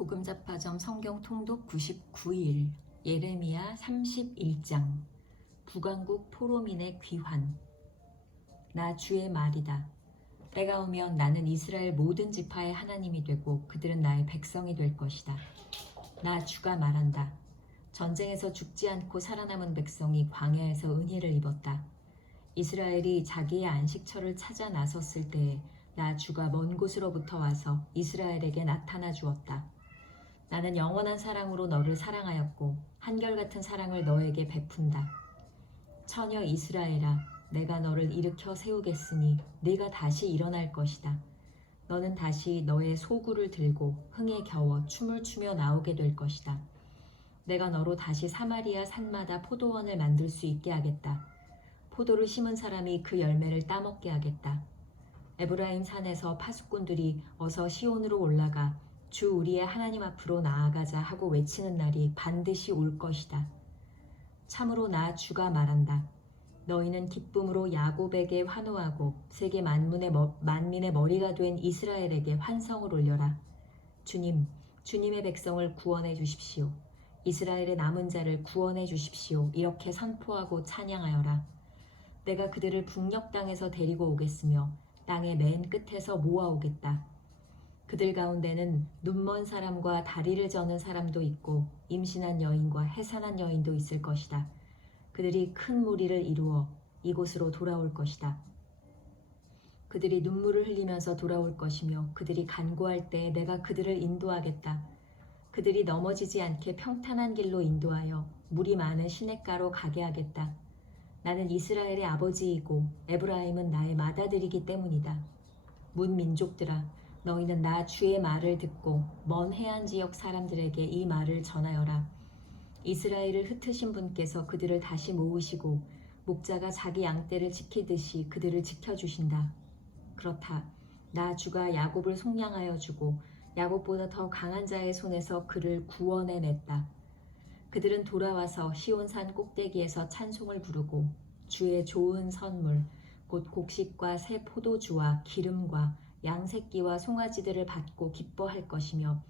복음잡화점 성경 통독 99일 예레미야 31장 북왕국 포로민의 귀환. 나 주의 말이다. 때가 오면 나는 이스라엘 모든 지파의 하나님이 되고 그들은 나의 백성이 될 것이다. 나 주가 말한다. 전쟁에서 죽지 않고 살아남은 백성이 광야에서 은혜를 입었다. 이스라엘이 자기의 안식처를 찾아 나섰을 때에 나 주가 먼 곳으로부터 와서 이스라엘에게 나타나 주었다. 나는 영원한 사랑으로 너를 사랑하였고 한결같은 사랑을 너에게 베푼다. 처녀 이스라엘아, 내가 너를 일으켜 세우겠으니 네가 다시 일어날 것이다. 너는 다시 너의 소구를 들고 흥에 겨워 춤을 추며 나오게 될 것이다. 내가 너로 다시 사마리아 산마다 포도원을 만들 수 있게 하겠다. 포도를 심은 사람이 그 열매를 따먹게 하겠다. 에브라임 산에서 파수꾼들이 어서 시온으로 올라가 주 우리의 하나님 앞으로 나아가자 하고 외치는 날이 반드시 올 것이다. 참으로 나 주가 말한다. 너희는 기쁨으로 야곱에게 환호하고 세계 만민의 머리가 된 이스라엘에게 환성을 올려라. 주님의 백성을 구원해 주십시오. 이스라엘의 남은 자를 구원해 주십시오. 이렇게 선포하고 찬양하여라. 내가 그들을 북녘 땅에서 데리고 오겠으며 땅의 맨 끝에서 모아오겠다. 그들 가운데는 눈먼 사람과 다리를 저는 사람도 있고 임신한 여인과 해산한 여인도 있을 것이다. 그들이 큰 무리를 이루어 이곳으로 돌아올 것이다. 그들이 눈물을 흘리면서 돌아올 것이며 그들이 간구할 때에 내가 그들을 인도하겠다. 그들이 넘어지지 않게 평탄한 길로 인도하여 물이 많은 시냇가로 가게 하겠다. 나는 이스라엘의 아버지이고 에브라임은 나의 맏아들이기 때문이다. 문 민족들아, 너희는 나 주의 말을 듣고 먼 해안 지역 사람들에게 이 말을 전하여라. 이스라엘을 흩으신 분께서 그들을 다시 모으시고 목자가 자기 양떼를 지키듯이 그들을 지켜주신다. 그렇다. 나 주가 야곱을 속량하여 주고 야곱보다 더 강한 자의 손에서 그를 구원해냈다. 그들은 돌아와서 시온산 꼭대기에서 찬송을 부르고 주의 좋은 선물 곧 곡식과 새 포도주와 기름과 양새끼와 송아지들을 받고 기뻐할 것이며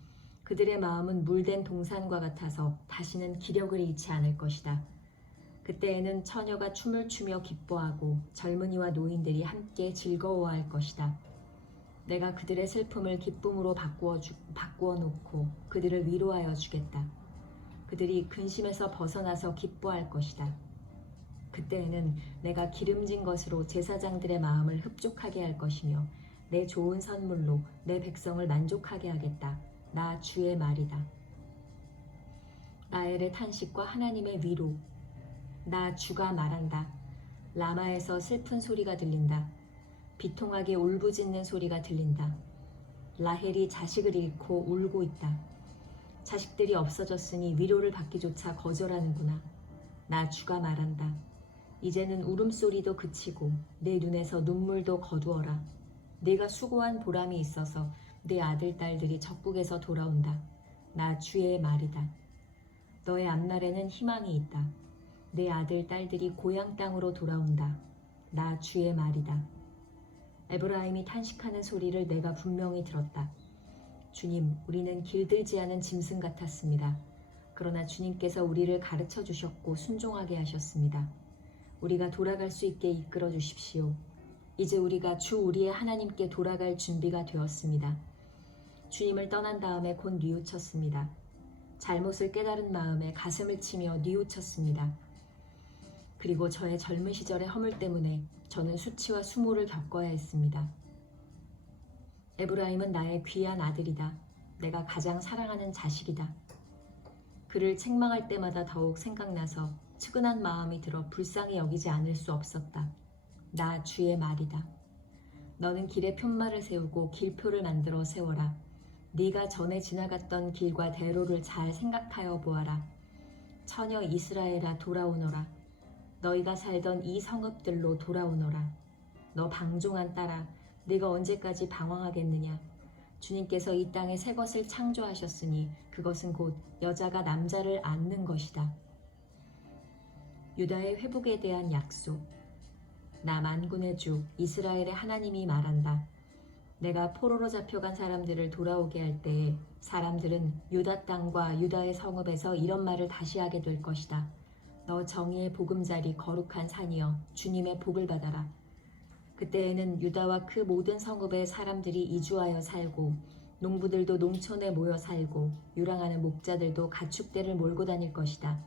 그들의 마음은 물된 동산과 같아서 다시는 기력을 잃지 않을 것이다. 그때에는 처녀가 춤을 추며 기뻐하고 젊은이와 노인들이 함께 즐거워할 것이다. 내가 그들의 슬픔을 기쁨으로 바꾸어 놓고 그들을 위로하여 주겠다. 그들이 근심에서 벗어나서 기뻐할 것이다. 그때에는 내가 기름진 것으로 제사장들의 마음을 흡족하게 할 것이며 내 좋은 선물로 내 백성을 만족하게 하겠다. 나 주의 말이다. 라헬의 탄식과 하나님의 위로. 나 주가 말한다. 라마에서 슬픈 소리가 들린다. 비통하게 울부짖는 소리가 들린다. 라헬이 자식을 잃고 울고 있다. 자식들이 없어졌으니 위로를 받기조차 거절하는구나. 나 주가 말한다. 이제는 울음소리도 그치고 내 눈에서 눈물도 거두어라. 네가 수고한 보람이 있어서 네 아들 딸들이 적국에서 돌아온다. 나 주의 말이다. 너의 앞날에는 희망이 있다. 내 아들 딸들이 고향 땅으로 돌아온다. 나 주의 말이다. 에브라임이 탄식하는 소리를 내가 분명히 들었다. 주님, 우리는 길들지 않은 짐승 같았습니다. 그러나 주님께서 우리를 가르쳐 주셨고 순종하게 하셨습니다. 우리가 돌아갈 수 있게 이끌어 주십시오. 이제 우리가 주 우리의 하나님께 돌아갈 준비가 되었습니다. 주님을 떠난 다음에 곧 뉘우쳤습니다. 잘못을 깨달은 마음에 가슴을 치며 뉘우쳤습니다. 그리고 저의 젊은 시절의 허물 때문에 저는 수치와 수모를 겪어야 했습니다. 에브라임은 나의 귀한 아들이다. 내가 가장 사랑하는 자식이다. 그를 책망할 때마다 더욱 생각나서 측은한 마음이 들어 불쌍히 여기지 않을 수 없었다. 나 주의 말이다. 너는 길에 푯말을 세우고 길표를 만들어 세워라. 네가 전에 지나갔던 길과 대로를 잘 생각하여 보아라. 처녀 이스라엘아, 돌아오너라. 너희가 살던 이 성읍들로 돌아오너라. 너 방종한 딸아, 네가 언제까지 방황하겠느냐. 주님께서 이 땅에 새 것을 창조하셨으니 그것은 곧 여자가 남자를 안는 것이다. 유다의 회복에 대한 약속. 나 만군의 주 이스라엘의 하나님이 말한다. 내가 포로로 잡혀간 사람들을 돌아오게 할 때에 사람들은 유다 땅과 유다의 성읍에서 이런 말을 다시 하게 될 것이다. 너 정의의 보금자리 거룩한 산이여 주님의 복을 받아라. 그때에는 유다와 그 모든 성읍의 사람들이 이주하여 살고 농부들도 농촌에 모여 살고 유랑하는 목자들도 가축대를 몰고 다닐 것이다.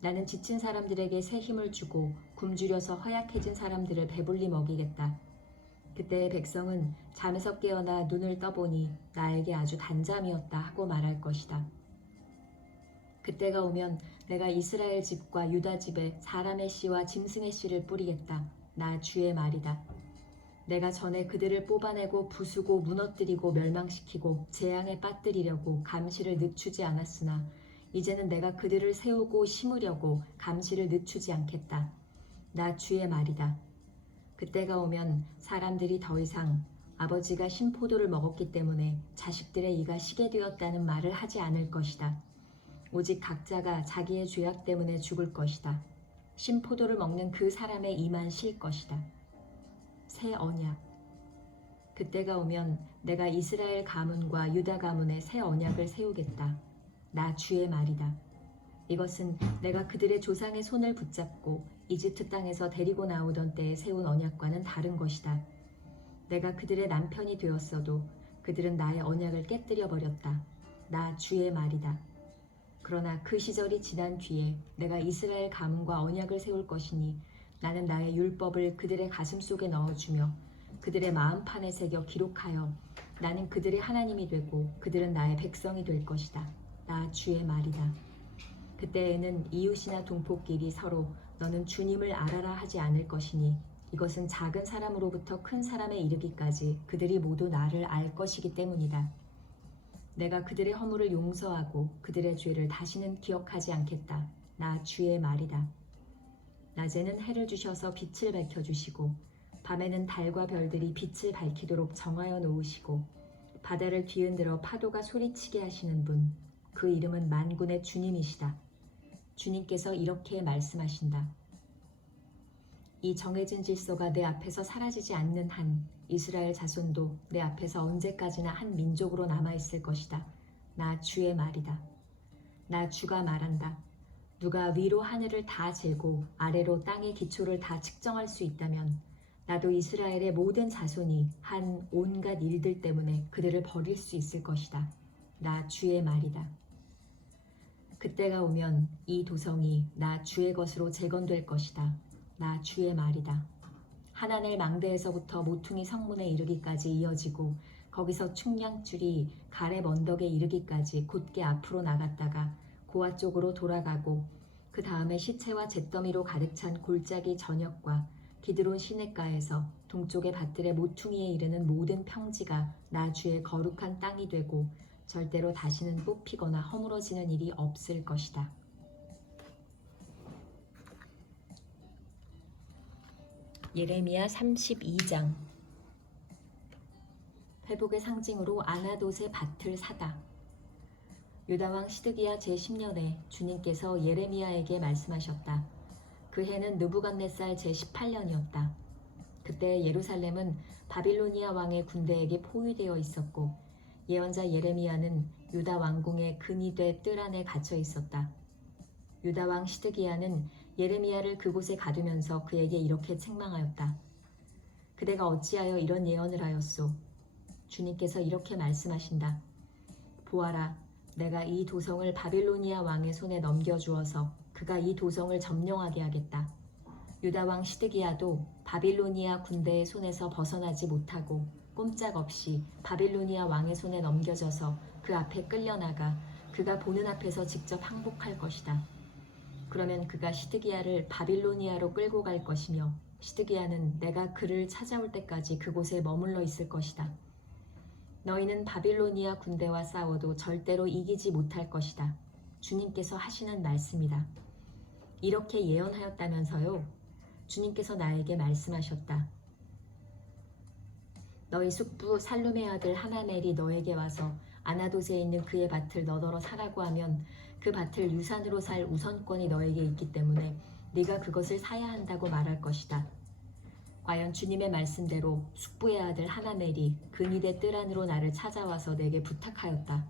나는 지친 사람들에게 새 힘을 주고 굶주려서 허약해진 사람들을 배불리 먹이겠다. 그때의 백성은 잠에서 깨어나 눈을 떠보니 나에게 아주 단잠이었다 하고 말할 것이다. 그때가 오면 내가 이스라엘 집과 유다 집에 사람의 씨와 짐승의 씨를 뿌리겠다. 나 주의 말이다. 내가 전에 그들을 뽑아내고 부수고 무너뜨리고 멸망시키고 재앙에 빠뜨리려고 감시를 늦추지 않았으나 이제는 내가 그들을 세우고 심으려고 감시를 늦추지 않겠다. 나 주의 말이다. 그때가 오면 사람들이 더 이상 아버지가 신포도를 먹었기 때문에 자식들의 이가 시게 되었다는 말을 하지 않을 것이다. 오직 각자가 자기의 죄악 때문에 죽을 것이다. 신포도를 먹는 그 사람의 이만 실 것이다. 새 언약. 그때가 오면 내가 이스라엘 가문과 유다 가문에 새 언약을 세우겠다. 나 주의 말이다. 이것은 내가 그들의 조상의 손을 붙잡고 이집트 땅에서 데리고 나오던 때에 세운 언약과는 다른 것이다. 내가 그들의 남편이 되었어도 그들은 나의 언약을 깨뜨려 버렸다. 나 주의 말이다. 그러나 그 시절이 지난 뒤에 내가 이스라엘 가문과 언약을 세울 것이니 나는 나의 율법을 그들의 가슴 속에 넣어주며 그들의 마음판에 새겨 기록하여 나는 그들의 하나님이 되고 그들은 나의 백성이 될 것이다. 나 주의 말이다. 그때에는 이웃이나 동포끼리 서로 너는 주님을 알아라 하지 않을 것이니 이것은 작은 사람으로부터 큰 사람에 이르기까지 그들이 모두 나를 알 것이기 때문이다. 내가 그들의 허물을 용서하고 그들의 죄를 다시는 기억하지 않겠다. 나 주의 말이다. 낮에는 해를 주셔서 빛을 밝혀주시고 밤에는 달과 별들이 빛을 밝히도록 정하여 놓으시고 바다를 뒤흔들어 파도가 소리치게 하시는 분, 그 이름은 만군의 주님이시다. 주님께서 이렇게 말씀하신다. 이 정해진 질서가 내 앞에서 사라지지 않는 한 이스라엘 자손도 내 앞에서 언제까지나 한 민족으로 남아있을 것이다. 나 주의 말이다. 나 주가 말한다. 누가 위로 하늘을 다 재고 아래로 땅의 기초를 다 측정할 수 있다면 나도 이스라엘의 모든 자손이 한 온갖 일들 때문에 그들을 버릴 수 있을 것이다. 나 주의 말이다. 그때가 오면 이 도성이 나 주의 것으로 재건될 것이다. 나 주의 말이다. 하나넬 망대에서부터 모퉁이 성문에 이르기까지 이어지고 거기서 충량줄이 가렙 언덕에 이르기까지 곧게 앞으로 나갔다가 고아 쪽으로 돌아가고 그 다음에 시체와 잿더미로 가득 찬 골짜기 전역과 기드론 시냇가에서 동쪽의 밭들의 모퉁이에 이르는 모든 평지가 나 주의 거룩한 땅이 되고 절대로 다시는 뽑히거나 허물어지는 일이 없을 것이다. 예레미야 32장. 회복의 상징으로 아나돗의 밭을 사다. 유다왕 시드기야 제10년에 주님께서 예레미야에게 말씀하셨다. 그 해는 느부갓네살 제18년이었다. 그때 예루살렘은 바빌로니아 왕의 군대에게 포위되어 있었고 예언자 예레미야는 유다 왕궁의 근위대 뜰 안에 갇혀 있었다. 유다 왕 시드기야는 예레미야를 그곳에 가두면서 그에게 이렇게 책망하였다. 그대가 어찌하여 이런 예언을 하였소? 주님께서 이렇게 말씀하신다. 보아라, 내가 이 도성을 바빌로니아 왕의 손에 넘겨주어서 그가 이 도성을 점령하게 하겠다. 유다 왕 시드기야도 바빌로니아 군대의 손에서 벗어나지 못하고 꼼짝없이 바빌로니아 왕의 손에 넘겨져서 그 앞에 끌려나가 그가 보는 앞에서 직접 항복할 것이다. 그러면 그가 시드기야를 바빌로니아로 끌고 갈 것이며 시드기야는 내가 그를 찾아올 때까지 그곳에 머물러 있을 것이다. 너희는 바빌로니아 군대와 싸워도 절대로 이기지 못할 것이다. 주님께서 하시는 말씀이다. 이렇게 예언하였다면서요. 주님께서 나에게 말씀하셨다. 너희 숙부 살룸의 아들 하나넬이 너에게 와서 아나돗에 있는 그의 밭을 너더러 사라고 하면 그 밭을 유산으로 살 우선권이 너에게 있기 때문에 네가 그것을 사야 한다고 말할 것이다. 과연 주님의 말씀대로 숙부의 아들 하나멜이 근위대 뜰 안으로 나를 찾아와서 내게 부탁하였다.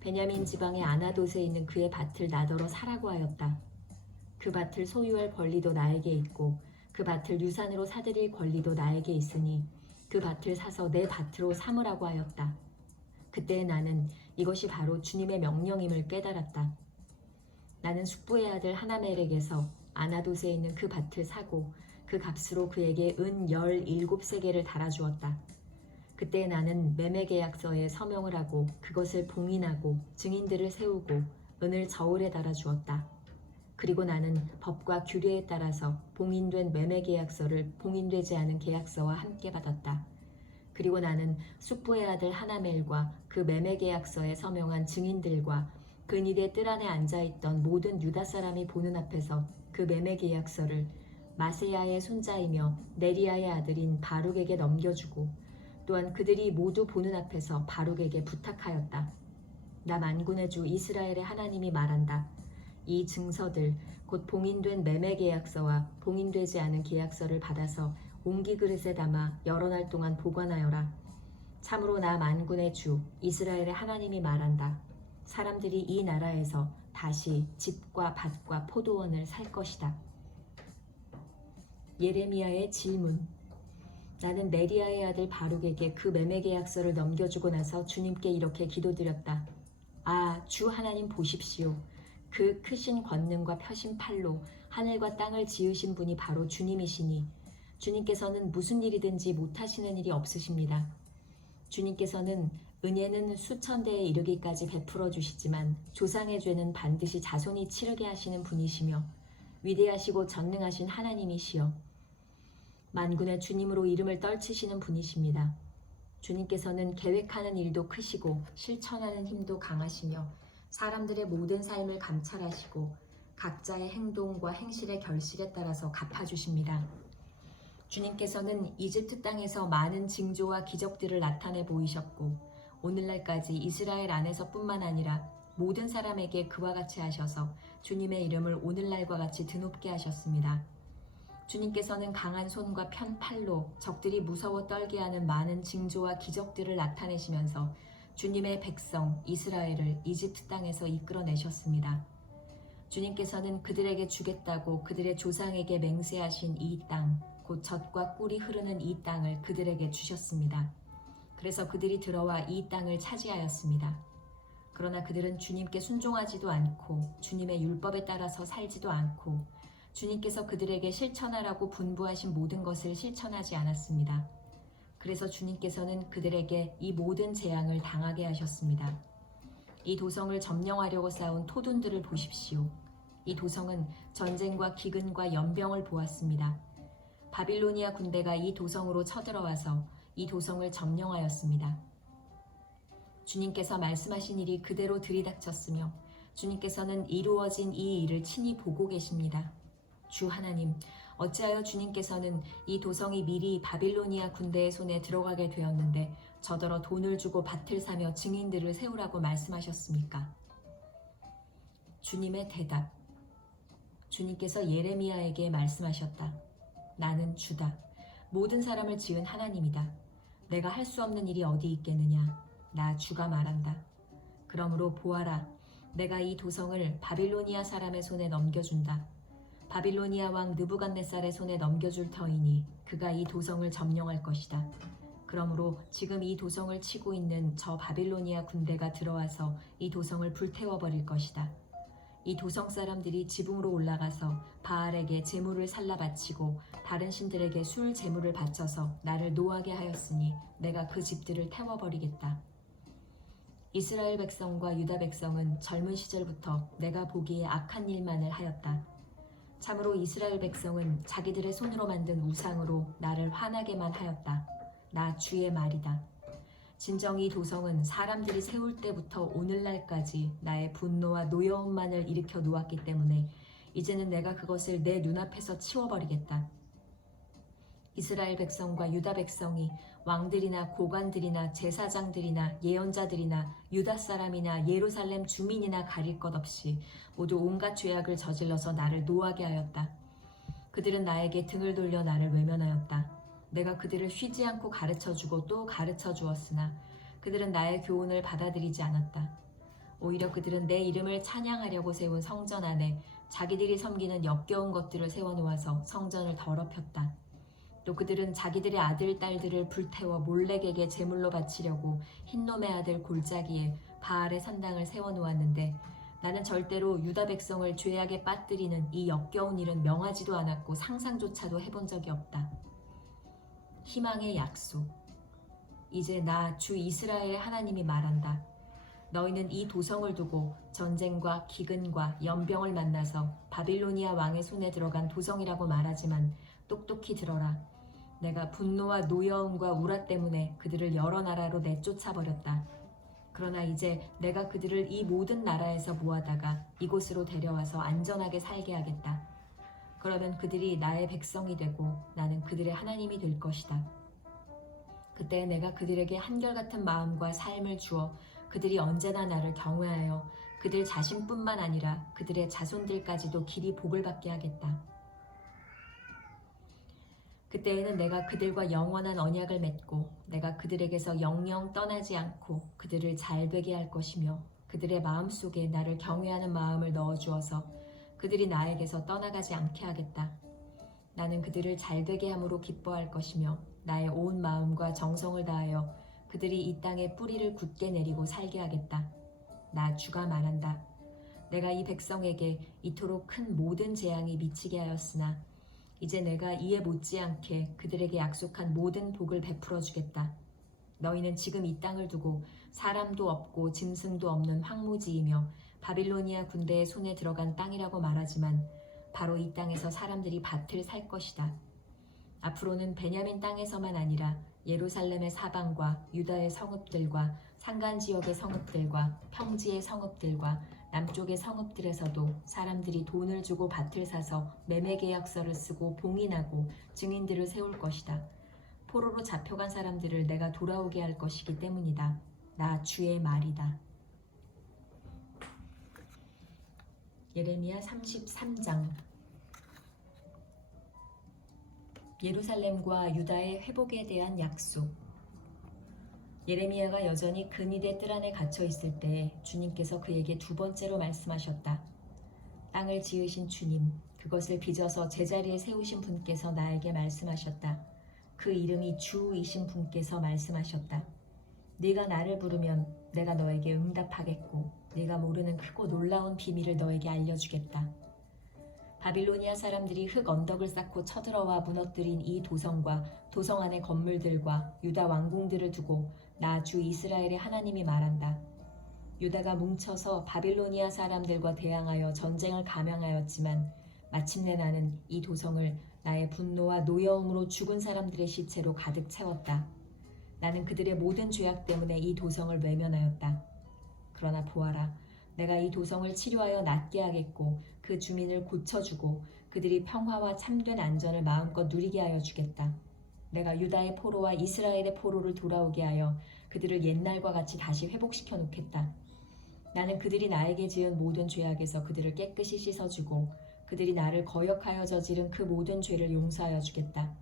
베냐민 지방의 아나돗에 있는 그의 밭을 나더러 사라고 하였다. 그 밭을 소유할 권리도 나에게 있고 그 밭을 유산으로 사들일 권리도 나에게 있으니 그 밭을 사서 내 밭으로 삼으라고 하였다. 그때 나는 이것이 바로 주님의 명령임을 깨달았다. 나는 숙부의 아들 하나멜에게서 아나돗에 있는 그 밭을 사고 그 값으로 그에게 은 17세겔을 달아주었다. 그때 나는 매매계약서에 서명을 하고 그것을 봉인하고 증인들을 세우고 은을 저울에 달아주었다. 그리고 나는 법과 규례에 따라서 봉인된 매매계약서를 봉인되지 않은 계약서와 함께 받았다. 그리고 나는 숙부의 아들 하나멜과 그 매매계약서에 서명한 증인들과 근위대 뜰 안에 앉아있던 모든 유다 사람이 보는 앞에서 그 매매계약서를 마세야의 손자이며 네리야의 아들인 바룩에게 넘겨주고 또한 그들이 모두 보는 앞에서 바룩에게 부탁하였다. 나 만군의 주 이스라엘의 하나님이 말한다. 이 증서들 곧 봉인된 매매계약서와 봉인되지 않은 계약서를 받아서 옹기그릇에 담아 여러 날 동안 보관하여라. 참으로 나 만군의 주 이스라엘의 하나님이 말한다. 사람들이 이 나라에서 다시 집과 밭과 포도원을 살 것이다. 예레미야의 질문. 나는 네리야의 아들 바룩에게 그 매매계약서를 넘겨주고 나서 주님께 이렇게 기도드렸다. 아, 주 하나님 보십시오. 그 크신 권능과 펴신 팔로 하늘과 땅을 지으신 분이 바로 주님이시니 주님께서는 무슨 일이든지 못하시는 일이 없으십니다. 주님께서는 은혜는 수천 대에 이르기까지 베풀어 주시지만 조상의 죄는 반드시 자손이 치르게 하시는 분이시며 위대하시고 전능하신 하나님이시여 만군의 주님으로 이름을 떨치시는 분이십니다. 주님께서는 계획하는 일도 크시고 실천하는 힘도 강하시며 사람들의 모든 삶을 감찰하시고 각자의 행동과 행실의 결실에 따라서 갚아주십니다. 주님께서는 이집트 땅에서 많은 징조와 기적들을 나타내 보이셨고 오늘날까지 이스라엘 안에서뿐만 아니라 모든 사람에게 그와 같이 하셔서 주님의 이름을 오늘날과 같이 드높게 하셨습니다. 주님께서는 강한 손과 편 팔로 적들이 무서워 떨게 하는 많은 징조와 기적들을 나타내시면서 주님의 백성 이스라엘을 이집트 땅에서 이끌어내셨습니다. 주님께서는 그들에게 주겠다고 그들의 조상에게 맹세하신 이 땅, 곧 젖과 꿀이 흐르는 이 땅을 그들에게 주셨습니다. 그래서 그들이 들어와 이 땅을 차지하였습니다. 그러나 그들은 주님께 순종하지도 않고 주님의 율법에 따라서 살지도 않고 주님께서 그들에게 실천하라고 분부하신 모든 것을 실천하지 않았습니다. 그래서 주님께서는 그들에게 이 모든 재앙을 당하게 하셨습니다. 이 도성을 점령하려고 쌓은 토둔들을 보십시오. 이 도성은 전쟁과 기근과 연병을 보았습니다. 바빌로니아 군대가 이 도성으로 쳐들어와서 이 도성을 점령하였습니다. 주님께서 말씀하신 일이 그대로 들이닥쳤으며 주님께서는 이루어진 이 일을 친히 보고 계십니다. 주 하나님, 어찌하여 주님께서는 이 도성이 미리 바빌로니아 군대의 손에 들어가게 되었는데 저더러 돈을 주고 밭을 사며 증인들을 세우라고 말씀하셨습니까? 주님의 대답. 주님께서 예레미야에게 말씀하셨다. 나는 주다. 모든 사람을 지은 하나님이다. 내가 할 수 없는 일이 어디 있겠느냐. 나 주가 말한다. 그러므로 보아라. 내가 이 도성을 바빌로니아 사람의 손에 넘겨준다. 바빌로니아 왕 느부갓네살의 손에 넘겨줄 터이니 그가 이 도성을 점령할 것이다. 그러므로 지금 이 도성을 치고 있는 저 바빌로니아 군대가 들어와서 이 도성을 불태워버릴 것이다. 이 도성 사람들이 지붕으로 올라가서 바알에게 제물을 살라 바치고 다른 신들에게 술 제물을 바쳐서 나를 노하게 하였으니 내가 그 집들을 태워버리겠다. 이스라엘 백성과 유다 백성은 젊은 시절부터 내가 보기에 악한 일만을 하였다. 참으로 이스라엘 백성은 자기들의 손으로 만든 우상으로 나를 화나게만 하였다. 나 주의 말이다. 진정 이 도성은 사람들이 세울 때부터 오늘날까지 나의 분노와 노여움만을 일으켜 놓았기 때문에 이제는 내가 그것을 내 눈앞에서 치워버리겠다. 이스라엘 백성과 유다 백성이 왕들이나 고관들이나 제사장들이나 예언자들이나 유다 사람이나 예루살렘 주민이나 가릴 것 없이 모두 온갖 죄악을 저질러서 나를 노하게 하였다. 그들은 나에게 등을 돌려 나를 외면하였다. 내가 그들을 쉬지 않고 가르쳐주고 또 가르쳐 주었으나 그들은 나의 교훈을 받아들이지 않았다. 오히려 그들은 내 이름을 찬양하려고 세운 성전 안에 자기들이 섬기는 역겨운 것들을 세워놓아서 성전을 더럽혔다. 또 그들은 자기들의 아들, 딸들을 불태워 몰렉에게 제물로 바치려고 흰놈의 아들 골짜기에 바알의 산당을 세워놓았는데 나는 절대로 유다 백성을 죄악에 빠뜨리는 이 역겨운 일은 명하지도 않았고 상상조차도 해본 적이 없다. 희망의 약속. 이제 나 주 이스라엘의 하나님이 말한다. 너희는 이 도성을 두고 전쟁과 기근과 연병을 만나서 바빌로니아 왕의 손에 들어간 도성이라고 말하지만 똑똑히 들어라. 내가 분노와 노여움과 우라 때문에 그들을 여러 나라로 내쫓아버렸다. 그러나 이제 내가 그들을 이 모든 나라에서 모아다가 이곳으로 데려와서 안전하게 살게 하겠다. 그러면 그들이 나의 백성이 되고 나는 그들의 하나님이 될 것이다. 그때 내가 그들에게 한결같은 마음과 삶을 주어 그들이 언제나 나를 경외하여 그들 자신뿐만 아니라 그들의 자손들까지도 길이 복을 받게 하겠다. 그때에는 내가 그들과 영원한 언약을 맺고 내가 그들에게서 영영 떠나지 않고 그들을 잘 되게 할 것이며 그들의 마음속에 나를 경외하는 마음을 넣어주어서 그들이 나에게서 떠나가지 않게 하겠다. 나는 그들을 잘 되게 함으로 기뻐할 것이며 나의 온 마음과 정성을 다하여 그들이 이 땅에 뿌리를 굳게 내리고 살게 하겠다. 나 주가 말한다. 내가 이 백성에게 이토록 큰 모든 재앙이 미치게 하였으나 이제 내가 이에 못지않게 그들에게 약속한 모든 복을 베풀어 주겠다. 너희는 지금 이 땅을 두고 사람도 없고 짐승도 없는 황무지이며 바빌로니아 군대의 손에 들어간 땅이라고 말하지만 바로 이 땅에서 사람들이 밭을 살 것이다. 앞으로는 베냐민 땅에서만 아니라 예루살렘의 사방과 유다의 성읍들과 산간지역의 성읍들과 평지의 성읍들과 남쪽의 성읍들에서도 사람들이 돈을 주고 밭을 사서 매매계약서를 쓰고 봉인하고 증인들을 세울 것이다. 포로로 잡혀간 사람들을 내가 돌아오게 할 것이기 때문이다. 나 주의 말이다. 예레미야 33장. 예루살렘과 유다의 회복에 대한 약속. 예레미야가 여전히 근위대 뜰 안에 갇혀 있을 때 주님께서 그에게 두 번째로 말씀하셨다. 땅을 지으신 주님, 그것을 빚어서 제자리에 세우신 분께서 나에게 말씀하셨다. 그 이름이 주이신 분께서 말씀하셨다. 네가 나를 부르면 내가 너에게 응답하겠고 네가 모르는 크고 놀라운 비밀을 너에게 알려주겠다. 바빌로니아 사람들이 흙 언덕을 쌓고 쳐들어와 무너뜨린 이 도성과 도성 안의 건물들과 유다 왕궁들을 두고 나 주 이스라엘의 하나님이 말한다. 유다가 뭉쳐서 바빌로니아 사람들과 대항하여 전쟁을 감행하였지만 마침내 나는 이 도성을 나의 분노와 노여움으로 죽은 사람들의 시체로 가득 채웠다. 나는 그들의 모든 죄악 때문에 이 도성을 외면하였다. 그러나 보아라, 내가 이 도성을 치료하여 낫게 하겠고 그 주민을 고쳐주고 그들이 평화와 참된 안전을 마음껏 누리게 하여 주겠다. 내가 유다의 포로와 이스라엘의 포로를 돌아오게 하여 그들을 옛날과 같이 다시 회복시켜 놓겠다. 나는 그들이 나에게 지은 모든 죄악에서 그들을 깨끗이 씻어주고 그들이 나를 거역하여 저지른 그 모든 죄를 용서하여 주겠다.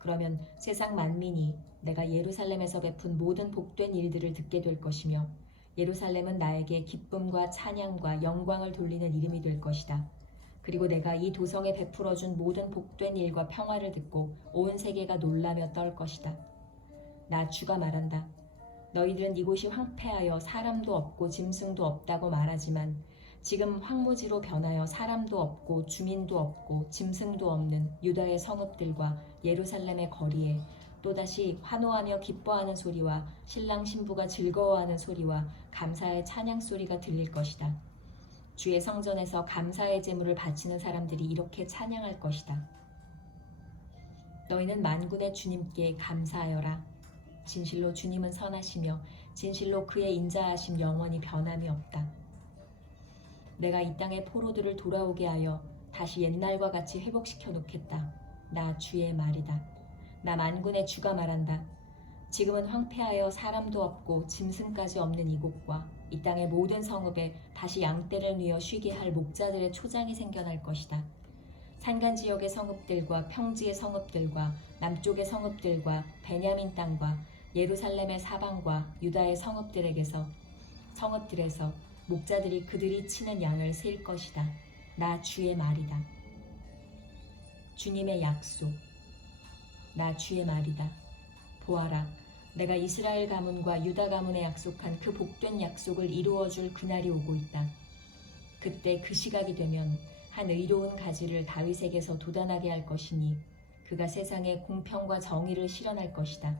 그러면 세상 만민이 내가 예루살렘에서 베푼 모든 복된 일들을 듣게 될 것이며 예루살렘은 나에게 기쁨과 찬양과 영광을 돌리는 이름이 될 것이다. 그리고 내가 이 도성에 베풀어준 모든 복된 일과 평화를 듣고 온 세계가 놀라며 떨 것이다. 나 주가 말한다. 너희들은 이곳이 황폐하여 사람도 없고 짐승도 없다고 말하지만 지금 황무지로 변하여 사람도 없고 주민도 없고 짐승도 없는 유다의 성읍들과 예루살렘의 거리에 또다시 환호하며 기뻐하는 소리와 신랑 신부가 즐거워하는 소리와 감사의 찬양 소리가 들릴 것이다. 주의 성전에서 감사의 제물을 바치는 사람들이 이렇게 찬양할 것이다. 너희는 만군의 주님께 감사하여라. 진실로 주님은 선하시며 진실로 그의 인자하심 영원히 변함이 없다. 내가 이 땅의 포로들을 돌아오게 하여 다시 옛날과 같이 회복시켜 놓겠다. 나 주의 말이다. 나 만군의 주가 말한다. 지금은 황폐하여 사람도 없고 짐승까지 없는 이곳과 이 땅의 모든 성읍에 다시 양떼를 뉘어 쉬게 할 목자들의 초장이 생겨날 것이다. 산간 지역의 성읍들과 평지의 성읍들과 남쪽의 성읍들과 베냐민 땅과 예루살렘의 사방과 유다의 성읍들에서 목자들이 그들이 치는 양을 세일 것이다. 나 주의 말이다. 주님의 약속. 나 주의 말이다. 보아라, 내가 이스라엘 가문과 유다 가문에 약속한 그 복된 약속을 이루어줄 그날이 오고 있다. 그때 그 시각이 되면 한 의로운 가지를 다윗에게서 돋아나게 할 것이니 그가 세상에 공평과 정의를 실현할 것이다.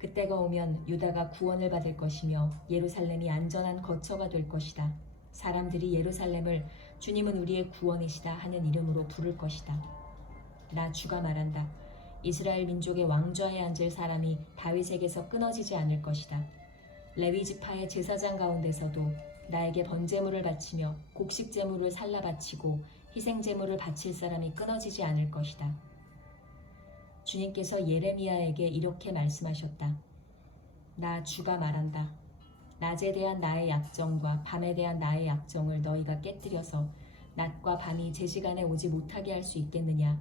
그때가 오면 유다가 구원을 받을 것이며 예루살렘이 안전한 거처가 될 것이다. 사람들이 예루살렘을 주님은 우리의 구원이시다 하는 이름으로 부를 것이다. 나 주가 말한다. 이스라엘 민족의 왕좌에 앉을 사람이 다윗에게서 끊어지지 않을 것이다. 레위 지파의 제사장 가운데서도 나에게 번제물을 바치며 곡식 제물을 살라 바치고 희생 제물을 바칠 사람이 끊어지지 않을 것이다. 주님께서 예레미야에게 이렇게 말씀하셨다. 나 주가 말한다. 낮에 대한 나의 약정과 밤에 대한 나의 약정을 너희가 깨뜨려서 낮과 밤이 제 시간에 오지 못하게 할 수 있겠느냐?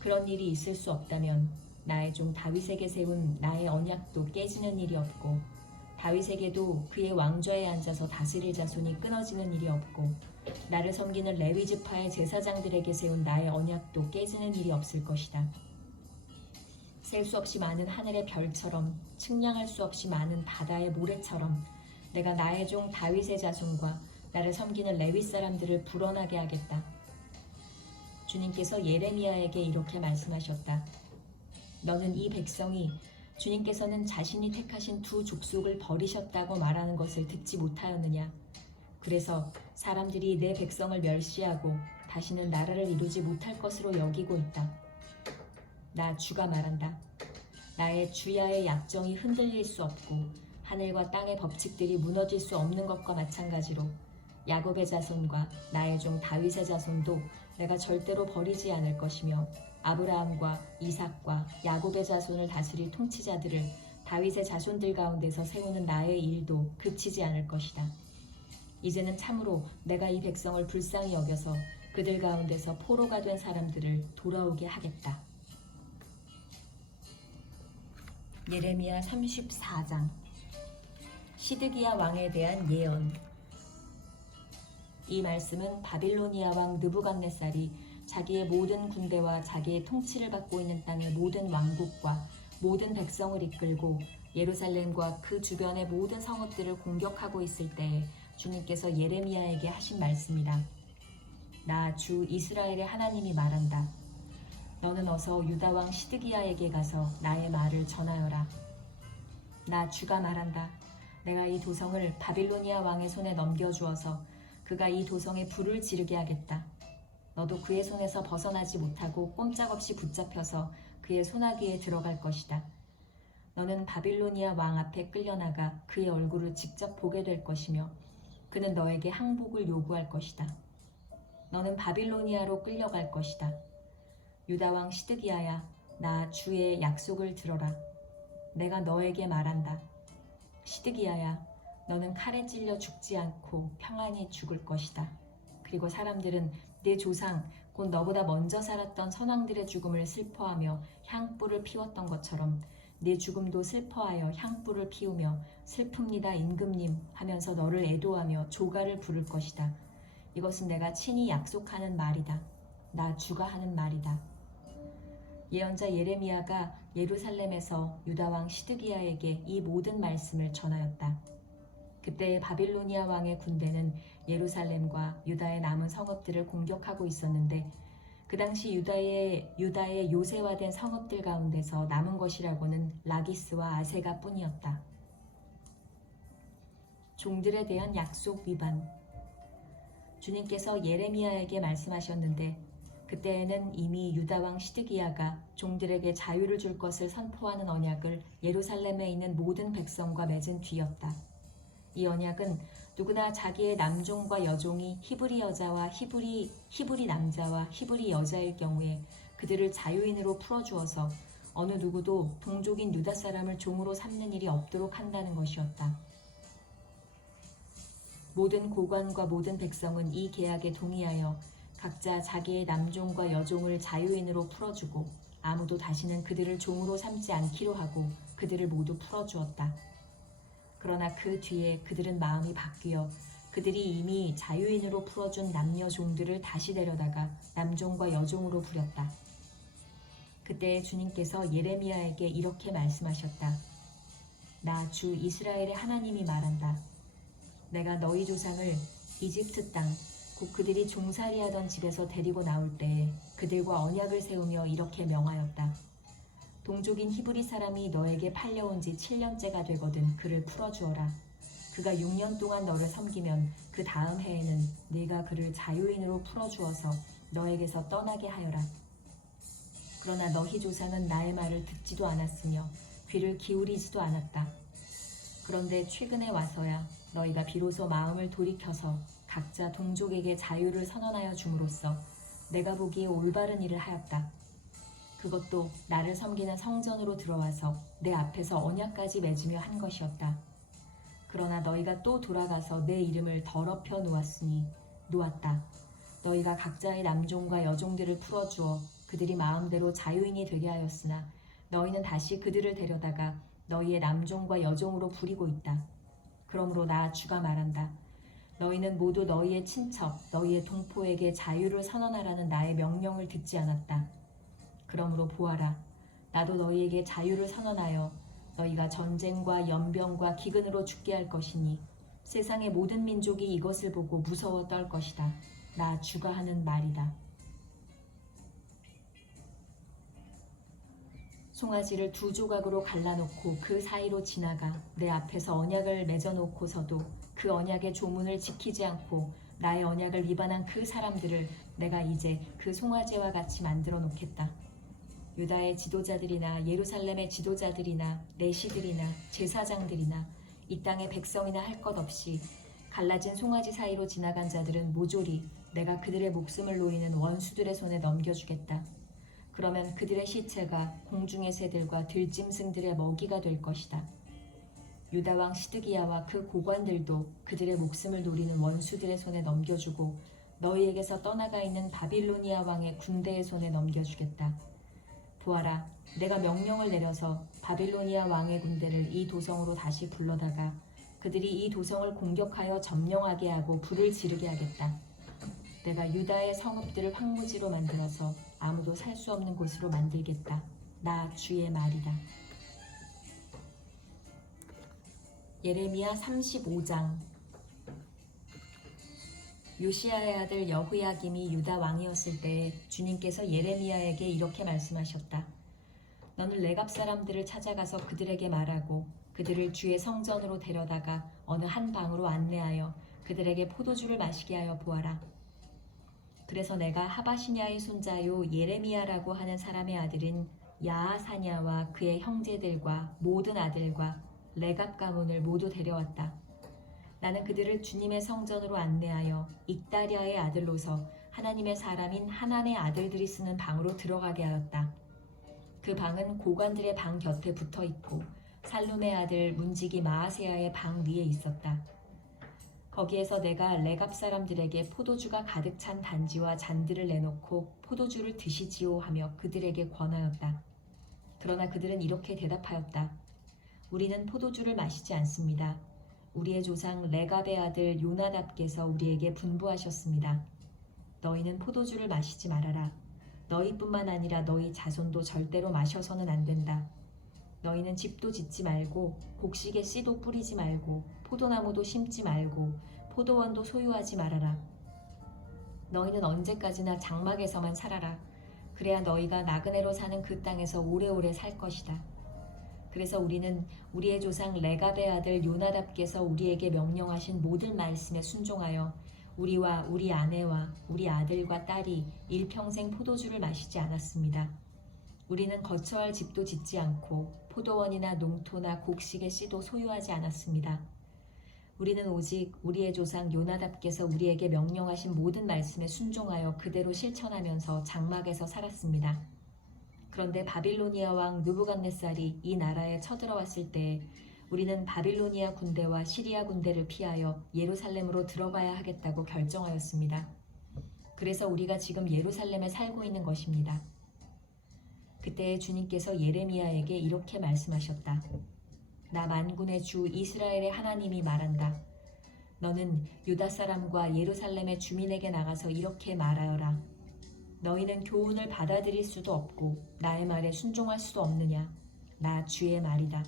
그런 일이 있을 수 없다면 나의 종 다윗에게 세운 나의 언약도 깨지는 일이 없고 다윗에게도 그의 왕좌에 앉아서 다스릴 자손이 끊어지는 일이 없고 나를 섬기는 레위 지파의 제사장들에게 세운 나의 언약도 깨지는 일이 없을 것이다. 셀 수 없이 많은 하늘의 별처럼 측량할 수 없이 많은 바다의 모래처럼 내가 나의 종 다윗의 자손과 나를 섬기는 레위 사람들을 불어나게 하겠다. 주님께서 예레미야에게 이렇게 말씀하셨다. 너는 이 백성이 주님께서는 자신이 택하신 두 족속을 버리셨다고 말하는 것을 듣지 못하였느냐? 그래서 사람들이 내 백성을 멸시하고 다시는 나라를 이루지 못할 것으로 여기고 있다. 나 주가 말한다. 나의 주야의 약정이 흔들릴 수 없고 하늘과 땅의 법칙들이 무너질 수 없는 것과 마찬가지로 야곱의 자손과 나의 종 다윗의 자손도 내가 절대로 버리지 않을 것이며 아브라함과 이삭과 야곱의 자손을 다스릴 통치자들을 다윗의 자손들 가운데서 세우는 나의 일도 그치지 않을 것이다. 이제는 참으로 내가 이 백성을 불쌍히 여겨서 그들 가운데서 포로가 된 사람들을 돌아오게 하겠다. 예레미야 34장. 시드기야 왕에 대한 예언. 이 말씀은 바빌로니아 왕 느부갓네살이 자기의 모든 군대와 자기의 통치를 받고 있는 땅의 모든 왕국과 모든 백성을 이끌고 예루살렘과 그 주변의 모든 성읍들을 공격하고 있을 때에 주님께서 예레미야에게 하신 말씀이다. 나 주 이스라엘의 하나님이 말한다. 너는 어서 유다 왕 시드기야에게 가서 나의 말을 전하여라. 나 주가 말한다. 내가 이 도성을 바빌로니아 왕의 손에 넘겨주어서 그가 이 도성에 불을 지르게 하겠다. 너도 그의 손에서 벗어나지 못하고 꼼짝없이 붙잡혀서 그의 소나기에 들어갈 것이다. 너는 바빌로니아 왕 앞에 끌려나가 그의 얼굴을 직접 보게 될 것이며 그는 너에게 항복을 요구할 것이다. 너는 바빌로니아로 끌려갈 것이다. 유다 왕 시드기야야, 나 주의 약속을 들어라. 내가 너에게 말한다. 시드기야야, 너는 칼에 찔려 죽지 않고 평안히 죽을 것이다. 그리고 사람들은 네 조상, 곧 너보다 먼저 살았던 선왕들의 죽음을 슬퍼하며 향불을 피웠던 것처럼 네 죽음도 슬퍼하여 향불을 피우며 슬픕니다 임금님 하면서 너를 애도하며 조가를 부를 것이다. 이것은 내가 친히 약속하는 말이다. 나 주가 하는 말이다. 예언자 예레미야가 예루살렘에서 유다 왕 시드기야에게 이 모든 말씀을 전하였다. 그때 바빌로니아 왕의 군대는 예루살렘과 유다의 남은 성읍들을 공격하고 있었는데 그 당시 유다의 요새화된 성읍들 가운데서 남은 것이라고는 라기스와 아세가 뿐이었다. 종들에 대한 약속 위반. 주님께서 예레미야에게 말씀하셨는데 그때에는 이미 유다 왕 시드기야가 종들에게 자유를 줄 것을 선포하는 언약을 예루살렘에 있는 모든 백성과 맺은 뒤였다. 이 언약은 누구나 자기의 남종과 여종이 히브리 여자와 히브리 남자와 히브리 여자일 경우에 그들을 자유인으로 풀어주어서 어느 누구도 동족인 유다 사람을 종으로 삼는 일이 없도록 한다는 것이었다. 모든 고관과 모든 백성은 이 계약에 동의하여 각자 자기의 남종과 여종을 자유인으로 풀어주고 아무도 다시는 그들을 종으로 삼지 않기로 하고 그들을 모두 풀어주었다. 그러나 그 뒤에 그들은 마음이 바뀌어 그들이 이미 자유인으로 풀어준 남녀 종들을 다시 데려다가 남종과 여종으로 부렸다. 그때 주님께서 예레미야에게 이렇게 말씀하셨다. 나 주 이스라엘의 하나님이 말한다. 내가 너희 조상을 이집트 땅, 곧 그들이 종살이하던 집에서 데리고 나올 때에 그들과 언약을 세우며 이렇게 명하였다. 동족인 히브리 사람이 너에게 팔려온 지 7년째가 되거든 그를 풀어주어라. 그가 6년 동안 너를 섬기면 그 다음 해에는 네가 그를 자유인으로 풀어주어서 너에게서 떠나게 하여라. 그러나 너희 조상은 나의 말을 듣지도 않았으며 귀를 기울이지도 않았다. 그런데 최근에 와서야 너희가 비로소 마음을 돌이켜서 각자 동족에게 자유를 선언하여 줌으로써 내가 보기에 올바른 일을 하였다. 그것도 나를 섬기는 성전으로 들어와서 내 앞에서 언약까지 맺으며 한 것이었다. 그러나 너희가 또 돌아가서 내 이름을 더럽혀 놓았다. 너희가 각자의 남종과 여종들을 풀어주어 그들이 마음대로 자유인이 되게 하였으나 너희는 다시 그들을 데려다가 너희의 남종과 여종으로 부리고 있다. 그러므로 나 주가 말한다. 너희는 모두 너희의 친척, 너희의 동포에게 자유를 선언하라는 나의 명령을 듣지 않았다. 그러므로 보아라, 나도 너희에게 자유를 선언하여 너희가 전쟁과 연병과 기근으로 죽게 할 것이니 세상의 모든 민족이 이것을 보고 무서워 떨 것이다. 나 주가 하는 말이다. 송아지를 2조각으로 갈라놓고 그 사이로 지나가 내 앞에서 언약을 맺어놓고서도 그 언약의 조문을 지키지 않고 나의 언약을 위반한 그 사람들을 내가 이제 그 송아지와 같이 만들어 놓겠다. 유다의 지도자들이나 예루살렘의 지도자들이나 내시들이나 제사장들이나 이 땅의 백성이나 할 것 없이 갈라진 송아지 사이로 지나간 자들은 모조리 내가 그들의 목숨을 노리는 원수들의 손에 넘겨주겠다. 그러면 그들의 시체가 공중의 새들과 들짐승들의 먹이가 될 것이다. 유다 왕 시드기야와 그 고관들도 그들의 목숨을 노리는 원수들의 손에 넘겨주고 너희에게서 떠나가 있는 바빌로니아 왕의 군대의 손에 넘겨주겠다. 보아라, 내가 명령을 내려서 바빌로니아 왕의 군대를 이 도성으로 다시 불러다가 그들이 이 도성을 공격하여 점령하게 하고 불을 지르게 하겠다. 내가 유다의 성읍들을 황무지로 만들어서 아무도 살 수 없는 곳으로 만들겠다. 나 주의 말이다. 예레미야 35장. 요시야의 아들 여호야김이 유다 왕이었을 때에 주님께서 예레미야에게 이렇게 말씀하셨다. 너는 레갑 사람들을 찾아가서 그들에게 말하고 그들을 주의 성전으로 데려다가 어느 한 방으로 안내하여 그들에게 포도주를 마시게 하여 보아라. 그래서 내가 하바시냐의 손자요 예레미야라고 하는 사람의 아들인 야하사냐와 그의 형제들과 모든 아들과 레갑 가문을 모두 데려왔다. 나는 그들을 주님의 성전으로 안내하여 익다리아의 아들로서 하나님의 사람인 하난의 아들들이 쓰는 방으로 들어가게 하였다. 그 방은 고관들의 방 곁에 붙어 있고 살룸의 아들 문지기 마아세야의 방 위에 있었다. 거기에서 내가 레갑 사람들에게 포도주가 가득 찬 단지와 잔들을 내놓고 포도주를 드시지요 하며 그들에게 권하였다. 그러나 그들은 이렇게 대답하였다. 우리는 포도주를 마시지 않습니다. 우리의 조상 레갑의 아들 요나답께서 우리에게 분부하셨습니다. 너희는 포도주를 마시지 말아라. 너희뿐만 아니라 너희 자손도 절대로 마셔서는 안 된다. 너희는 집도 짓지 말고 곡식의 씨도 뿌리지 말고 포도나무도 심지 말고 포도원도 소유하지 말아라. 너희는 언제까지나 장막에서만 살아라. 그래야 너희가 나그네로 사는 그 땅에서 오래오래 살 것이다. 그래서 우리는 우리의 조상 레갑의 아들 요나답께서 우리에게 명령하신 모든 말씀에 순종하여 우리와 우리 아내와 우리 아들과 딸이 일평생 포도주를 마시지 않았습니다. 우리는 거처할 집도 짓지 않고 포도원이나 농토나 곡식의 씨도 소유하지 않았습니다. 우리는 오직 우리의 조상 요나답께서 우리에게 명령하신 모든 말씀에 순종하여 그대로 실천하면서 장막에서 살았습니다. 그런데 바빌로니아 왕 느부갓네살이 이 나라에 쳐들어왔을 때 우리는 바빌로니아 군대와 시리아 군대를 피하여 예루살렘으로 들어가야 하겠다고 결정하였습니다. 그래서 우리가 지금 예루살렘에 살고 있는 것입니다. 그때 주님께서 예레미야에게 이렇게 말씀하셨다. 나 만군의 주 이스라엘의 하나님이 말한다. 너는 유다 사람과 예루살렘의 주민에게 나가서 이렇게 말하여라. 너희는 교훈을 받아들일 수도 없고 나의 말에 순종할 수도 없느냐. 나 주의 말이다.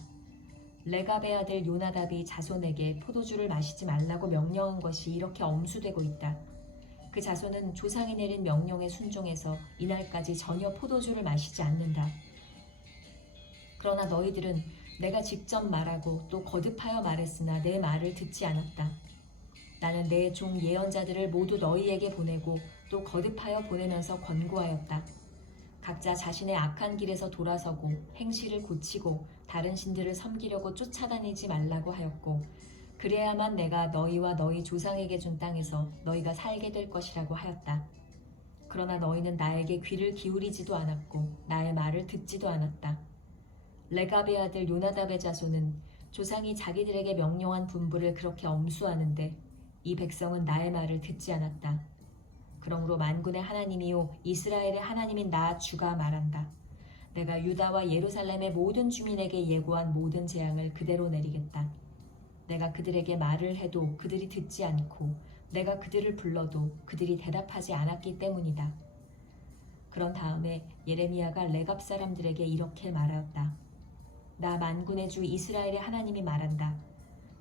레갑의 아들 요나답이 자손에게 포도주를 마시지 말라고 명령한 것이 이렇게 엄수되고 있다. 그 자손은 조상이 내린 명령에 순종해서 이날까지 전혀 포도주를 마시지 않는다. 그러나 너희들은 내가 직접 말하고 또 거듭하여 말했으나 내 말을 듣지 않았다. 나는 내 종 예언자들을 모두 너희에게 보내고 또 거듭하여 보내면서 권고하였다. 각자 자신의 악한 길에서 돌아서고 행실을 고치고 다른 신들을 섬기려고 쫓아다니지 말라고 하였고 그래야만 내가 너희와 너희 조상에게 준 땅에서 너희가 살게 될 것이라고 하였다. 그러나 너희는 나에게 귀를 기울이지도 않았고 나의 말을 듣지도 않았다. 레갑의 아들 요나답의 자손은 조상이 자기들에게 명령한 분부를 그렇게 엄수하는데 이 백성은 나의 말을 듣지 않았다. 그러므로 만군의 하나님이요 이스라엘의 하나님인 나 주가 말한다. 내가 유다와 예루살렘의 모든 주민에게 예고한 모든 재앙을 그대로 내리겠다. 내가 그들에게 말을 해도 그들이 듣지 않고 내가 그들을 불러도 그들이 대답하지 않았기 때문이다. 그런 다음에 예레미야가 레갑 사람들에게 이렇게 말하였다. 나 만군의 주 이스라엘의 하나님이 말한다.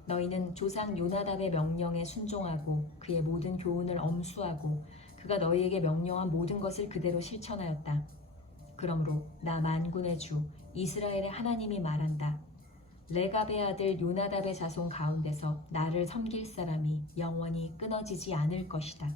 너희는 조상 요나답의 명령에 순종하고 그의 모든 교훈을 엄수하고 그가 너희에게 명령한 모든 것을 그대로 실천하였다. 그러므로 나 만군의 주 이스라엘의 하나님이 말한다. 레갑의 아들 요나답의 자손 가운데서 나를 섬길 사람이 영원히 끊어지지 않을 것이다.